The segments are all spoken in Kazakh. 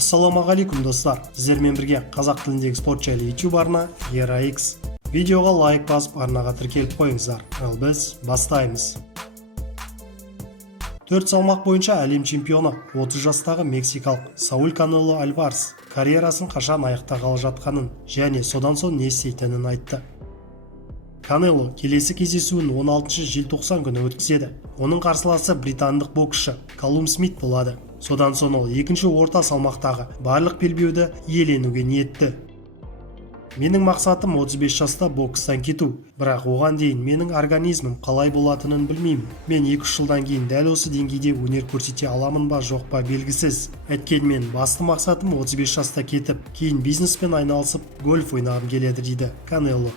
Ассалаумағалейкум достар, сіздермен бірге қазақ тіліндегі спорт жайлы YouTube арна ERA-X. Видеоға лайк басып арнаға тіркеліп қойыңыздар, ал біз бастаймыз. 4 салмақ бойынша әлем чемпионы 30 жастағы мексикалық Сауль Канело Альварес карьерасын қашан аяқтағалы жатқанын және содан соң не істейтінін айтты. Канело келесі кездесуін 16 желтоқсан күні өткізеді. Оның қарсыласы британдық боксшы Каллум Смит болады. Содан соң ол екінші орта салмақтағы барлық белбеуді иеленуге ниетті. Менің мақсатым 35 жаста бокстан кету, бірақ оған дейін менің организмім қалай болатынын білмеймін. Мен 2 жылдан кейін дәл осы деңгейде өнер көрсете аламын ба жоқ па белгісіз. Әйткенмен басты мақсатым 35 жаста кетіп, кейін бизнеспен айналысып, гольф ойнағым келеді дейді Канело.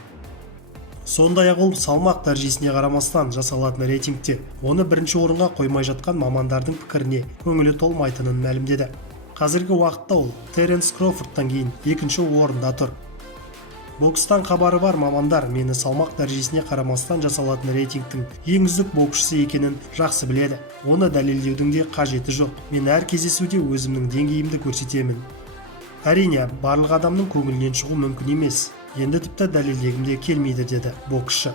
Сондай-ақ ол салмақ дәрежесіне қарамастан жасалатын рейтингте оны бірінші орынға қоймай жатқан мамандардың пікіріне көңілі толмайтынын мәлімдеді. Қазіргі уақытта ол Теренс Кроуфордтан кейін екінші орында тұр. Бокстан хабары бар мамандар мені салмақ дәрежесіне қарамастан жасалатын рейтингтің ең үздік боксшысы екенін жақсы біледі. Оны дәлелдеудің де қажеті жоқ. Мен әр кездесуде өзімнің деңгейімді көрсетемін. Әрине, барлық адамның көңілінен шығу мүмкін емес. Енді тіпті дәлелдегім де келмейді, деді боксшы.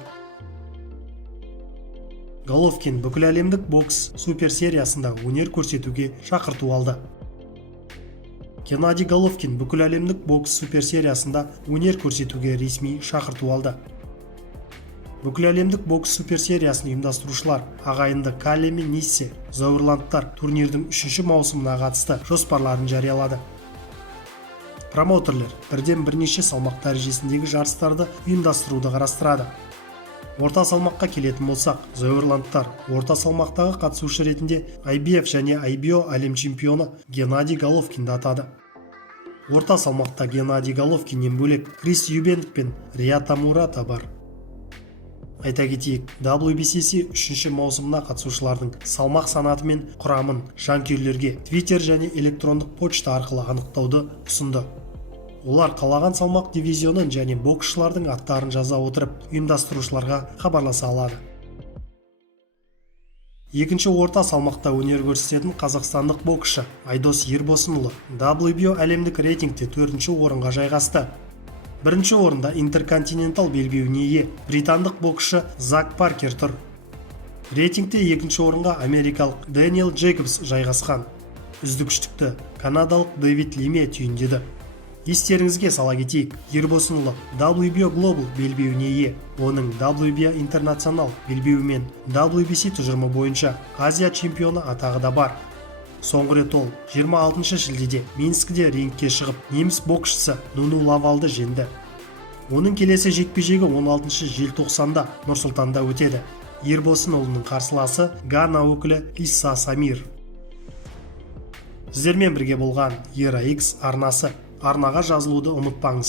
Головкин бүкіл әлемдік бокс супер сериясында өнер көрсетуге шақырту алды. Геннадий Головкин бүкіл әлемдік бокс супер сериясында өнер көрсетуге ресми шақырту алды. Бүкіл әлемдік бокс супер сериясын ұйымдастырушылар ағайынды Калле мен Ниссе Зауэрландтар турнирдің 3-ші маусымына қатысты жоспарларын жариялады. Промоутерлер бірден бірнеше салмақ дәрежесіндегі жарыстарды ұйымдастыруды қарастырады. Орта салмаққа келетін болсақ, Зауэрландтар орта салмақтағы қатысушы ретінде IBF және IBO әлем чемпионы Геннадий Головкинді атады. Орта салмақта Геннадий Головкиннен бөлек Крис Юбенк пен Риата Мурата бар. Айта кетейік, WBC 3-ші маусымына қатысушылардың салмақ санаты мен құрамын жанкүйерлерге Twitter және электрондық почта арқылы анықтауды ұсынды. Олар қалаған салмақ дивизионын және боксшылардың аттарын жаза отырып, ұйымдастырушыларға хабарласа алады. Екінші орта салмақта өнер көрсететін қазақстандық боксшы Айдос Ербосынұлы WBO әлемдік рейтингте 4-ші орынға жайғасты. Бірінші орында интерконтинентал белбеуіне ие британдық боксшы Зак Паркер тұр. Рейтингте екінші орынға америкалық Дэниел Джейкобс жайғасқан. Үздік үштікті канадалық Дэвид Лиме түйіндеді. Естеріңізге сала кетейік, Ербосынұлы WBO Global белбеуіне ие. Оның WBO International белбеуімен WBC тұжырымы бойынша Азия чемпионы атағы да бар. Соңғы рет ол 26 шілдеде Минскіде рингке шығып, неміс боксшысы Нуну Лавалды жеңді. Оның келесі жекпе-жегі 16 желтоқсанда Нұр-Сұлтанда өтеді. Ербосынұлының қарсыласы Гана өкілі Иса Самир. Сіздермен бірге болған ERA-X арнасы. Арнаға жазылуды ұмытпаңыз.